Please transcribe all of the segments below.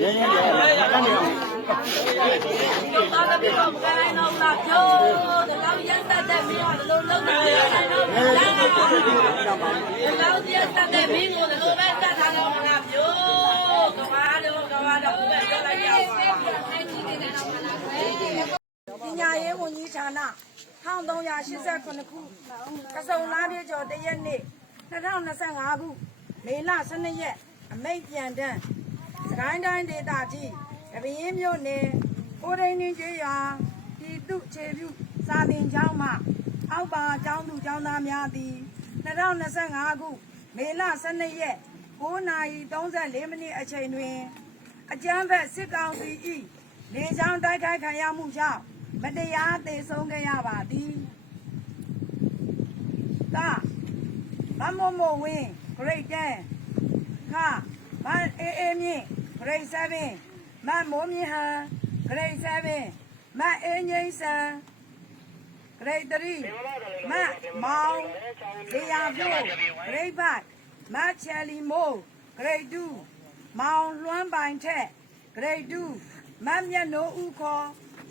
ရင်းရင်းရတန်းနေအောင်တော့တပြတော့မကိုင်းတော့လားကျိုးတော့ရက်သက်တဲ့မင်းကလုံးလုံးနေတယ်တော့လာတော့ရက်သက်တဲ့မင်းကိုလည်းပဲတတ်ထားတော့ငါပြိုးကဘာတော့ကဘာတော့ဘယ်ပြောလိုက်ရအောင်ပညာရေးဝန်ကြီးဌာန1389ခုကစုံလားပြည့်ကျော်တရက်နေ့2025ခုမေလ12ရက်အမိတ်ပြန်တန်းစ ကိုင်းတိုင်းဒေသကြီးတပင်းမြို့နယ်ကိုရင်းနှင်းကျွော်ပြည်သူခြေပြုစာတင်ကျောင်းမှအောက်ပါကျောင်းသူကျောင်းသားများသည်2025ခုမေလ12ရက်9:34မိနစ်အချိန်တွင် အကြမ်းဖက်စစ်ကောင်စီ၏လေကြောင်းတိုက်ခိုက်ခံရမှုကြောင့်မတရားသေဆုံးခဲ့ရပါသည်ကမမမဝင်း grade 10ခမအေးအေးမြင့် grade 7မမိုးမြင့်ဟန် grade 7မအေးငိမ့်ဆန် grade 3မမောင်ဇေယျပြို grade 5မချယ်လီမိုး grade 2မောင်လွှမ်းပိုင်ထက် grade 2မမျက်နှိုးဦးခေါ်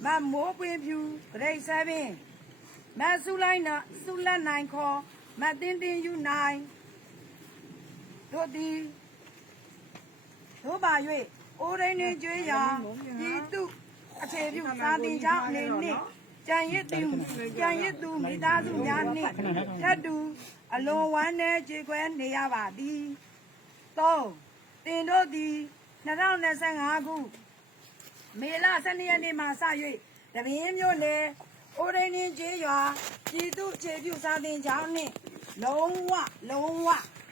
မမိုးပွင့်ဖြူ grade 7မဆုလိုက်နဆုလက်နိုင်ခေါ်မတင်းတင်းယူနိုင်တို့သည် တို့ပါ၍အိုးရင်းနှင်းကျွေးရာဤသူအခြေပြုစာတင်ကြောင်းအနေနှင့်ကြံရစ်သူကြံရစ်သူမိသားစုများနှင့်ထပ်တူအလွန်ဝမ်းနည်းကြေကွဲနေရပါသည်3တင်တို့သည်2025ခုမေလ12ရက်နေ့မှစ၍တပင်းမြို့နယ်အိုရင်းင်းကျေးရွာပြည်သူခြေပြုစာသင်ကျောင်းနှင့်လုံးဝလုံးဝ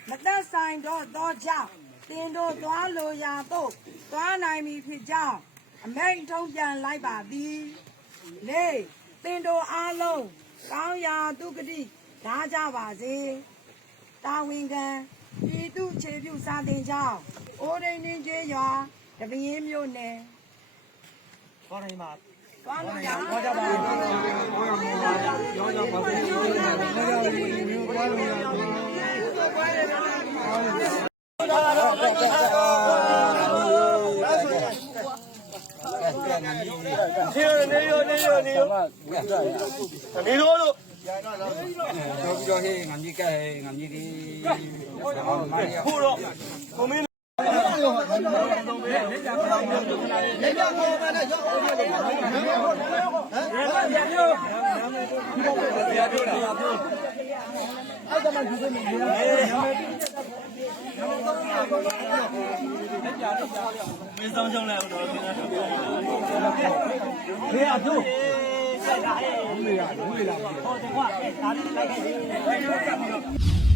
မသက်ဆိုင်တော့သောကြောင့် တင်တို့သွားလိုရာသို့သွားနိုင်ပြီဖြစ်ကြောင်းအမိန့်ထုံးပြန်လိုက်ပါသည်လေတင်တို့အားလုံးကောင်းရာသူကတိဓာကြပါစေတာဝန်ခံပြည်သူခြေပြုစာတင်ကြောင်းအိုးရင်းင်းကျေးရွာတပင်းမြို့နယ်ခေါင်းတိုင်းမှာသွားလို့ရဟောကြပါဦးရောကြပါဦးရောကြပါ နေရနေရနေရနေရနေရောလို့ပြောပြီးတော့ဟေးငါမြည်ကဲငါမြည်ဒီခိုးတော့ကိုမင်းမ င်းဆောင်ဆောင်လိုက်တော့ဒီနာတော့ခေအတူဟိုတကွာဒါလေးလိုက်ခဲ့